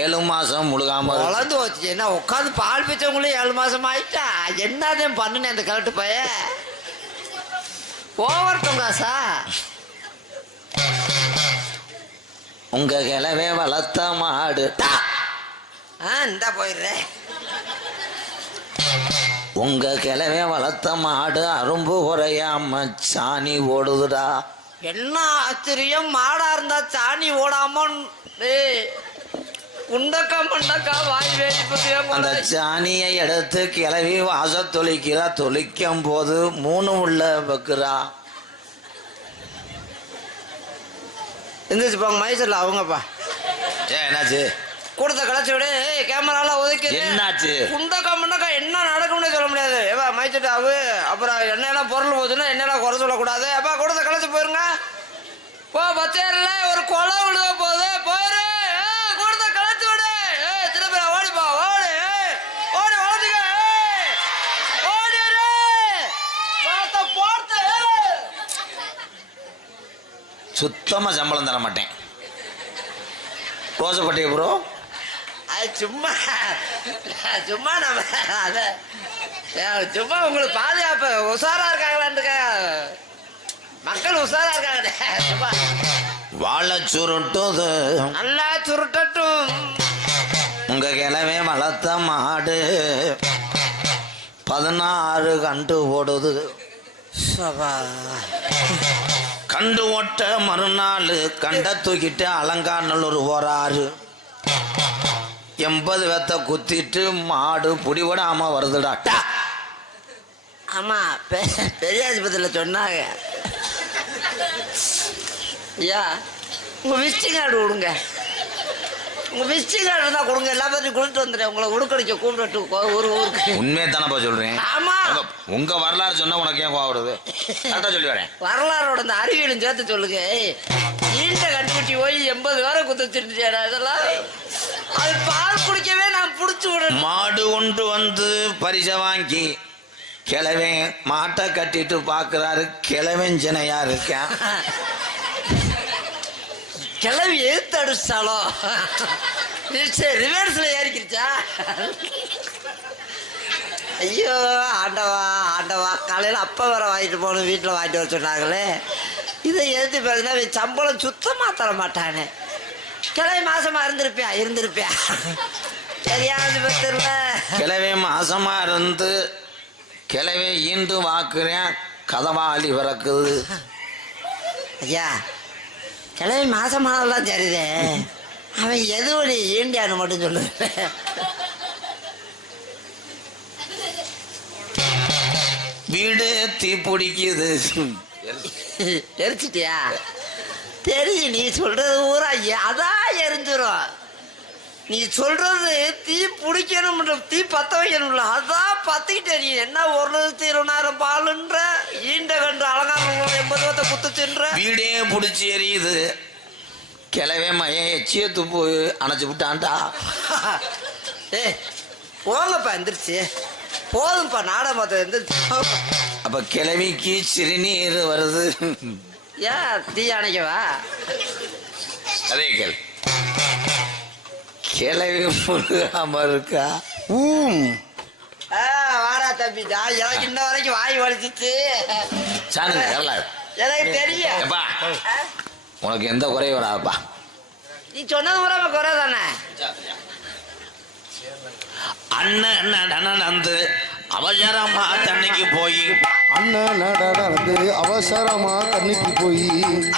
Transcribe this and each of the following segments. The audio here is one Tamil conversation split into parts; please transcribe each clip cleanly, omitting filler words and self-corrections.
7 மாசம் முழுகாம வளர்ந்து வச்சு என்ன உட்காந்து பால் பிச்சவங்களே 7 மாசம் ஆயிட்டா. என்னதான் பண்ணுனேன் அந்த கலட்டு பைய ஓவர்ட்டோங்காசா. உங்க கிளவே வளர்த்த மாடு இந்தா போயிடுறேன். உங்க கிளவே வளர்த்த மாடு அரும்பு குறையாம சாணி ஓடுதுடா. என்ன ஆச்சரியம், மாடா இருந்தா சாணி ஓடாம குண்டக்கா மண்டக்கா வாய் வேடி. அந்த சாணியை எடுத்து கிளவி வாச தொளிக்கிறா. தொளிக்கும் போது 3 உள்ள வைக்கிறா. எந்திரிச்சு போங்க மைசூர்ல அவங்கப்பா. என்னாச்சு? கூடத்தை களைச்சி விடு. கேமராலாம் ஒதுக்கி. என்னாச்சு? குண்டக்கா மண்டக்கா என்ன நடக்கும்னு சொல்ல முடியாது. ஏப்பா மைசூட்டு அவு அப்புறம் என்னெல்லாம் பொருள் போச்சுன்னா என்னெல்லாம் குறை சொல்லக்கூடாது. எப்பா கூடத்தை களைச்சி போயிருங்க. போ பச்சையில ஒரு கொலை விழுத போகுது போயிரு. கூடத்தை களைச்சி விடு. திருப்பி ஓடிப்பா ஓடு ஓடி வளர்த்துக்க ஓடிடு போட்டு. சுத்தமா சம்பளம் தர மாட்டேன். ரோசப்பட்டிய ப்ரோ சும்மா சும்மா நம்ம அத சும்மா உங்களுக்கு பாதுகாப்பு உஷாரா இருக்காங்களான்னுக்க மக்கள் உஷாரா இருக்காங்க. வாழை சுருட்டும் நல்லா சுருட்டட்டும். உங்க கிளவே வளர்த்த மாடு 16 கண்டு ஓடுது. கண்டு ஓட்ட மறுநாள் கண்ட தூக்கிட்டு அலங்காநல்லூர் போறாரு. 80 வெத்த குத்திட்டு மாடு புடிவிடாம வருதுடாட்டா. ஆமா பெரியாஸ்பத்திரியில சொன்னாங்க. ஐயா உங்க விசிட்டிங் கார்டு கொடுங்க. உங்க விசிட்டிங் கார்டு இருந்தா கொடுங்க. எல்லா பத்தியும் கொடுத்துட்டு வந்துடுறேன். உங்களை உடுக்கடிக்க கூப்பிட்டு ஒரு ஊருக்கு. உண்மையை தானப்பா சொல்றேன். ஆமா உங்க வரலாறு சொன்னா உனக்கு ஏன் கோவப்படுது? கரெக்டா சொல்லி வரேன். வரலாறோட அந்த அறிவியலும் சேர்த்து சொல்லுங்க. ஈண்ட கண்டுபிடி போய் 80 பேரை குத்திருந்துச்சேடா. இதெல்லாம் அது பால் குடிக்கவே நான் புடிச்சு விடணும். மாடு கொண்டு வந்து பரிசை வாங்கி கிழவன் மாட்டை கட்டிட்டு பாக்குறாரு. கிழவன் ஜனையா இருக்கேன். கிளவி எழுத்து அடிச்சாலோ ரிவர்ஸ்ல ஏறிக்கிருச்சா. ஐயோ ஆண்டவா ஆண்டவா. காலையில் அப்பா வர வாங்கிட்டு போகணும். வீட்டில் வாங்கிட்டு வர சொன்னாங்களே. இதை எழுத்து பேசுனா சம்பளம் சுத்தமாக தர மாட்டானே. கிளவி மாசமா இருந்திருப்பியா தெரியாது பத்திரல. கிழவே மாசமா இருந்து கிழவே ஈண்டு வாக்குறேன். கதவாளி பிறக்குது. ஐயா கிளவி மாசமானதெல்லாம் சரிதே. அவன் எது வழி ஈண்டியான்னு மட்டும் சொல்லு. வீடு தீ பிடிக்குது. எரிச்சிட்டியா? தெரியும் நீ சொல்றது ஊரா அதான் எரிஞ்சிரும். நீ சொல்றது தீ பிடிக்கணும், தீ பத்த வைக்கணும்ல, அதான் பத்திக்கிட்டு எரியும். என்ன 1,20,000 பாலுன்ற ஈண்ட கண்டு அலங்காரம் 80 வத்த குத்துச்சுன்ற. வீடே பிடிச்சி எரியுது. கிளவே மையன் எச்சிய துப்பு அணைச்சு விட்டான்டா. போங்கப்பா எந்திரிச்சு போதும்ப்பா. நாடகத்தை எந்திரிச்சு. அப்ப கிளவிக்கு சிறுநீர் வருது. ஏன் தீ அணைக்கவா? அதே கிளவி முழுகாம இருக்கா. வாடா தம்பிடா. எனக்கு இன்ன வரைக்கும் வாய் வலிச்சிச்சு. எனக்கு தெரியும். உனக்கு எந்த குறையும் வராப்பா. நீ சொன்னது கூட குறை தானே. அண்ணன் நடந்து அவசரமா தண்ணிக்கு போய் அண்ணன் நடந்து அவசரமா தண்ணிக்கு போய்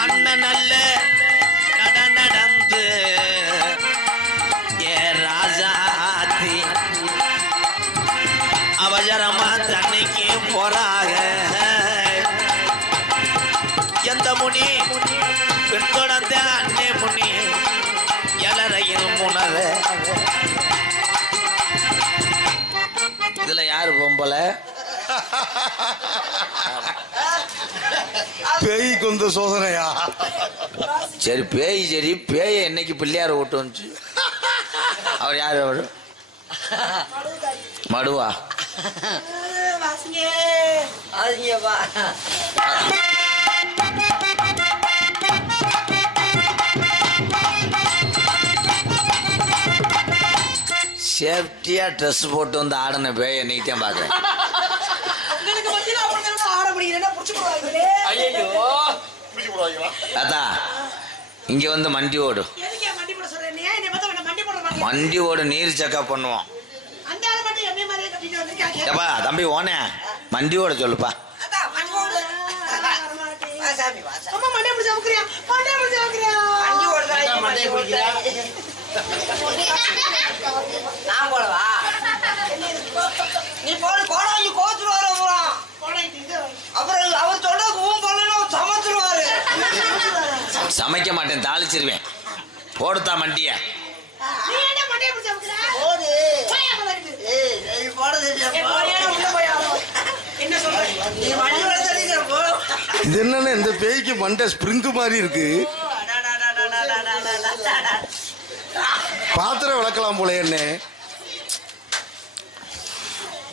அண்ணன் நல்ல நடந்து ஏ ராஜாத்தி அவசரமா தண்ணிக்கு போறாங்க. எந்த முனி பின்தொடர்ந்த அண்ணே முனி எலரையும் உணர. இதுல யாரு பொம்பல? பேய் கொந்த சோதனையா? சரி பேய். சரி பேய என்னைக்கு பிள்ளையார ஓட்டு வந்துச்சு? அவர் யாரு? அவரு மடுவா. சேஃப்டியா ட்ரெஸ் போட்டு வந்து ஆடின பேய் என்னைக்கு தான் பாக்குறேன். உங்களுக்கு மத்தியில அவங்க ஆட முடியலன்னா புடிச்சு போடுவாங்களே. ஐயோ அதான் இங்க வந்து மண்டி ஓடு, எதுக்கு மண்டி போட சொல்றேன்? நீ என்னை பார்த்தா மண்டி போட மாட்டேன். மண்டி ஓடு நீர் செக்கப் பண்ணுவோம். அந்த ஆளு மட்டும் என்னைய மாதிரியே கட்டிட்டு வந்திருக்காங்க. ஏப்பா தம்பி ஓனே மண்டி ஓட சொல்லுப்பா. அதான் மண்டி போடு. அம்மா மண்டி பிடிச்சு அமுக்குறியா? மண்டி பிடிச்சு அமுக்குறியா? அஞ்சு ஓடுதா மண்டை பிடிக்கிறா. நான் போடவா? நீ போடு. கோடாங்கி கோச்சுருவாரு அப்புறம். அப்புறம் அவர் சொல்றதுக்கு ஊம் போடலன்னா சமைச்சிருவாரு. சமைக்க மாட்டேன், தாளிச்சிருவேன். போடுத்தா மண்டிய. நீ என்ன மண்டி பிடிச்சு அமுக்குற? போடு. போய் அங்க வந்து. நீ போடுறது உள்ள போய் ஆடு. என்ன சொல்ற? நீ மணி வர சொல்லிக்கிற போ. இது என்னன்னு இந்த பேய்க்கு மண்டை ஸ்ப்ரிங்கு மாதிரி இருக்கு. பாத்திரம் விளக்கலாம் போல என்ன.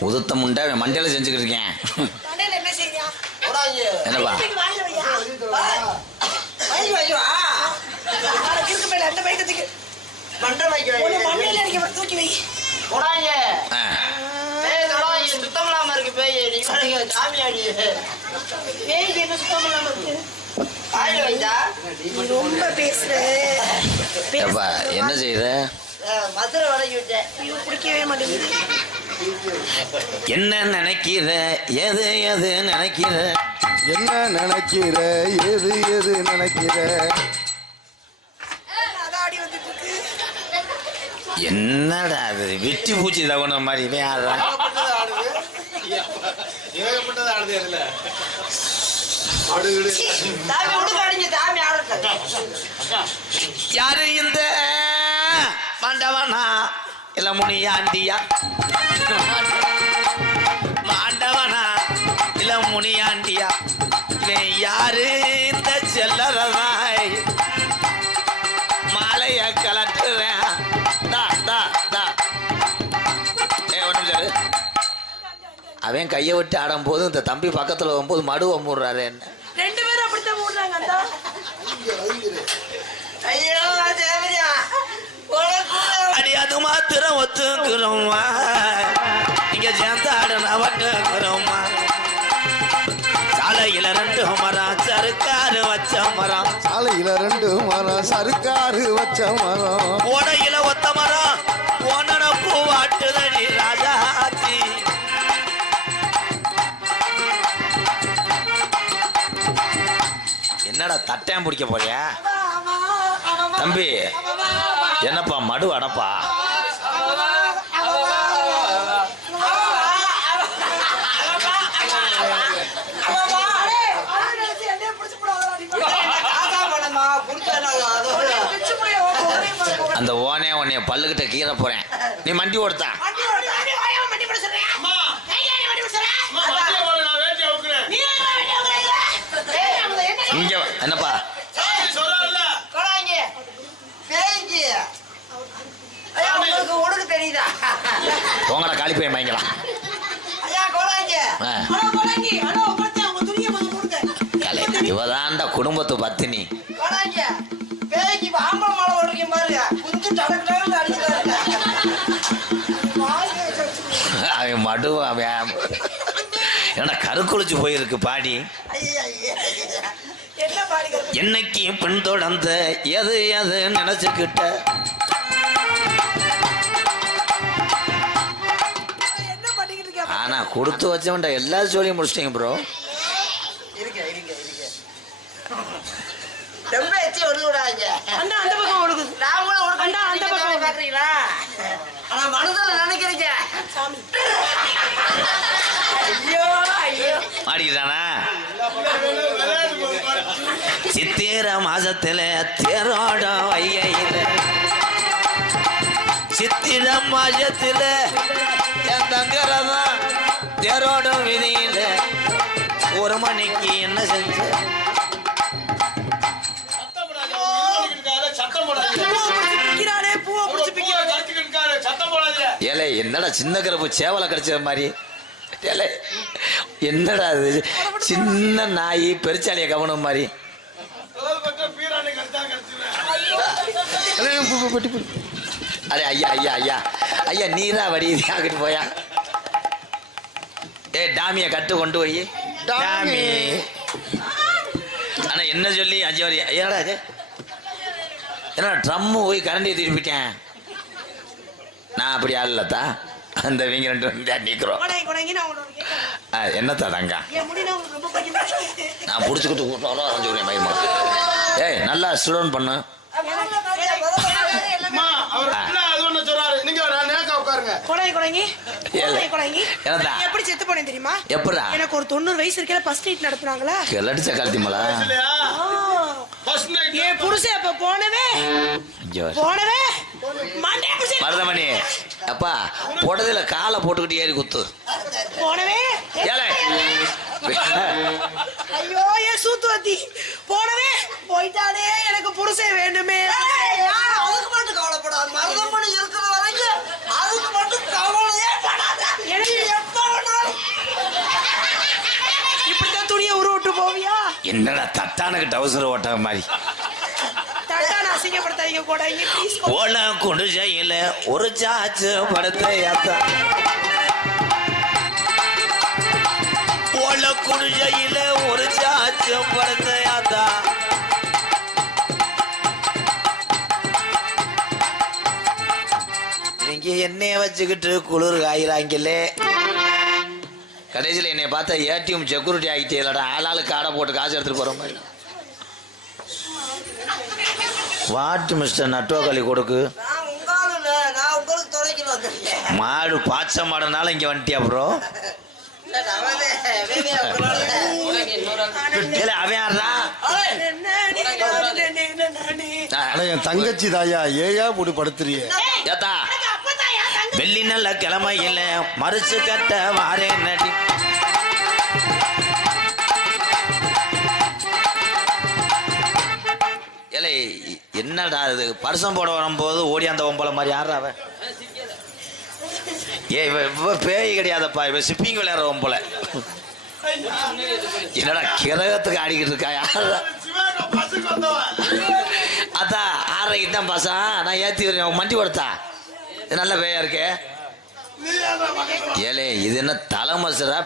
உதுத்த முண்டை மண்டையில செஞ்சுக்கிட்டு இருக்கேன். மண்டையில என்ன செய்றியா? கோடாங்கி. என்னப்பா தூக்கி வாயில வையா? ஐயோ கிறுக்கு மேல அந்த பைக்கத்துக்கு மண்டை வைக்க உன்னை மண்டையில அடிக்க தூக்கி வை. கோடாங்கி. ஆ. பேய் கோடாங்கி சுத்தம் இல்லாம இருக்கு பேய். நீ பாருங்க சாமியாடி. ஏய் என்ன சுத்தம் இல்லாம இருக்கு? வாயில வைத்தா நீ ரொம்ப பேசுற. ஏப்பா என்ன செய்யுத? மதுரை வடக்கி விட்டேன். ஐயோ பிடிக்கவே மாட்டேங்குது. என்ன நினைக்கிற, எது எது நினைக்கிற? என்ன நினைக்கிற, எது எது நினைக்கிற? அதாடி வந்துட்டு இருக்கு. என்னடா அது வெட்டி பூச்சி தவண மாதிரி இவன் ஆடுறான். சாமி உடுக்க அடிங்க சாமி ஆடல. யாரு இந்த மாண்டவனா இல்ல முனியாண்டியா? மாண்டவனா இல்ல முனியாண்டியா? இவன் யாரு இந்த செல்லறதாய்? மாலைய கலட்டுறேன். அவன் கையை விட்டு ஆடும் போது இந்த தம்பி பக்கத்துல வரும்போது மடு வம்புடுறாரு. என்ன ரெண்டு பேரும் அப்படித்தான் ஓடுறாங்க. அந்த ஐயோ சேவரியா அடி அது மாத்திரம் ஒத்துக்கிறோமா? இங்க சேர்ந்தாடுனா வட்டுக்கிறோமா? சாலையில 2 மரம் சருக்காரு வச்ச மரம், சாலையில 2 மரம் சருக்காரு வச்ச மரம், ஓடையில ஒத்த மரம் ஓனன பூவாட்டுதடி ராஜாத்தி. என்னடா தட்டையம் பிடிக்க போறியா தம்பி? என்னப்பா மடு அடப்பா? அந்த ஓனே உன்னைய பல்லுகிட்ட கீற போறேன். நீ மண்டி ஓடுத்தா? இங்க என்னப்பா உனக்கு தெரியுதா? உங்கள காலிப்பையன் வாங்கிக்கலாம். ஐயா கோடாங்கி. இவதான்டா குடும்பத்து பத்தினி. கோடாங்கி பேய்க்கு ஆம்பளை மலை ஓடுறீங்க பாருங்க. குஞ்சு டடக்கு அடிக்கிறாரு. அவன் மடு அவன் என்ன கருக்குளிச்சு போயிருக்கு பாடி. என்ன பாடிக்கிற? என்னைக்கு பின்தொடர்ந்த எது எது நினைச்சுக்கிட்ட? என்ன பண்ணிக்கிட்டு இருக்க? ஆனா கொடுத்து வச்சவன்ட எல்லா சொல்லியும் முடிச்சிட்டீங்க ப்ரோ. இருக்க ரொம்ப எச்சி ஒழுகுடாங்க. அண்ணா அந்த பக்கம் ஒழுகுது. நான் கூட ஒரு அண்ணா அந்த பக்கம் பாக்குறீங்களா? ஆனா மனசுல நினைக்கிறீங்க சாமி. ஐயோ ஐயோ மாடிக்கிறானா? சித்திர மாசத்துல தேரோட வையில, சித்திர மாசத்துல என் தங்கரதான் தேரோட விதியில 1 மணிக்கு என்ன செஞ்ச? ஏலே என்னடா சின்ன கருப்பு சேவலை கடிச்ச மாதிரி? ஏலே என்னடா அது சின்ன நாய் பெருச்சாலிய கவனம் மாதிரி? அரே ஐயா ஐயா ஐயா ஐயா நீரா வடியுது ஆகிட்டு போயா. டாமிய கட்டு கொண்டு போய் டாமி. ஆனா என்ன சொல்லி 5 வரி ஏடா அது என்ன ட்ரம்மு போய் கரண்டி திருப்பிட்டேன். நான் அப்படி ஆளலத்தா, அந்த இவங்க 2 வந்து நிற்கிறோம். என்னத்தா தங்க நான் பிடிச்சிக்கிட்டு கூப்பிட்டு சொல்றேன் மயமா. நல்லா ஸ்டூடெண்ட் பண்ணு. எப்படி செத்து போனேன் தெரியுமா? எப்படா? எனக்கு ஒரு 90 வயசு இருக்கல ஃபர்ஸ்ட் நைட் நடத்துனாங்களா? கிளடிச்ச கழுத்திமலா என் புருஷன் அப்ப போனவே மருதமணி அப்பா புடதையில காலை போட்டுக்கிட்டு ஏறி குத்து போனவே. ஐயோ ஏன் சூத்துவத்தி போனவே போயிட்டானே. எனக்கு புருஷன் வேண்டுமே. அதுக்கு மட்டும் கவலைப்படாது. மருதமணி இருக்கிற வரைக்கும் அதுக்கு மட்டும் கவலையே படாத. எனக்கு எப்ப வேணாலும் இப்படித்தான் துணியை உருவிட்டு போவியா? என்னடா தட்டானுக்கு டவுசர் ஓட்ட மாதிரி தட்டான அசிங்கப்படுத்தாதீங்க கூட. ஓல குடிசையில ஒரு சாச்சு படுத்தையாத்தா. ஓல குடிசையில ஒரு சாச்சு படுத்தையாத்தா. இவங்க என்னைய வச்சுக்கிட்டு குளிர் காயிறாங்களே. கடைசியில் என்னை பார்த்தா ஏடிஎம் செக்யூரிட்டி ஆகிட்டே இல்லடா. ஆளாளுக்கு காடை போட்டு காசு எடுத்துட்டு போற மாதிரி. வாட்டு மிஸ்டர் நட்டுவக்காளி கொடுக்கு. மாடு பாச்ச மாடுனால இங்க வந்துட்டியா ப்ரோ? அவன் யாரா? என் தங்கச்சி தாயா ஏயா போட்டு படுத்துறிய. ஏத்தா வெள்ளி நல்ல கிழமையில மறுச்சு கட்ட வாரே நடி. என்னடா இது பரிசம் போட வரும்போது ஓடி அந்த ஒம்பளை மாதிரி யாரா அவன்? இவ பேய் கிடையாதப்பா, இவ சிப்பிங் விளையாடுற ஒம்பளை. என்னடா கிரகத்துக்கு ஆடிக்கிட்டு இருக்கா யாரா? அதான் 6:30 தான் பாசா. நான் ஏத்தி வரேன் மண்டி கொடுத்தா. நல்ல பேயா இருக்கே. இது என்ன தலைமசரா